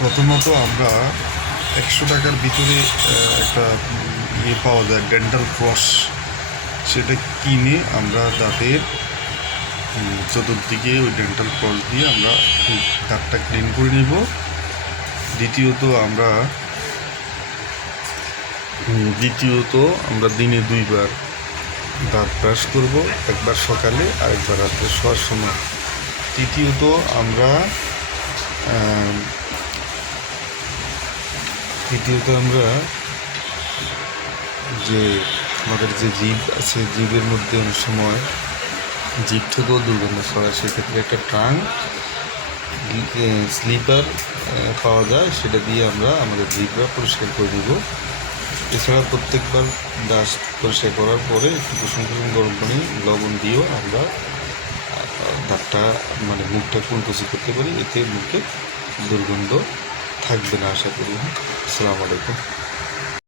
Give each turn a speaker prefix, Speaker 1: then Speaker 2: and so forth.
Speaker 1: প্রথমত আমরা একশো টাকার ভিতরে একটা ইয়ে পাওয়া যায় ডেন্টাল ক্রস সেটা কিনে আমরা দাঁতের চতুর্দিকে ওই ডেন্টাল ক্রস দিয়ে আমরা দাঁতটা ক্লিন করে নেব। দ্বিতীয়ত আমরা দ্বিতীয়ত আমরা দিনে দুইবার দাঁত ব্রাশ করব, একবার সকালে আর একবার রাত্রে শোয়ার সময়। তৃতীয়ত আমরা আম, তৃতীয়ত আমরা যে আমাদের যে জীব আছে জীবের মধ্যে অনেক সময় জীব থেকেও দুর্গন্ধ ছড়ায়। সেক্ষেত্রে একটা ট্রাং স্লিপার পাওয়া যায়। সেটা দিয়ে আমরা আমাদের জিভটা পরিষ্কার করে দিব এছাড়া প্রত্যেকবার দাঁত পরিষ্কার করার পরে একটু কুসুম কুসুম গরম পানি লবণ দিয়েও আমরা দাঁতটা মানে মুখটা কুলকুচি করতে পারি। এতে মুখে দুর্গন্ধ থাকবে না আশা করি আসসালামু আলাইকুম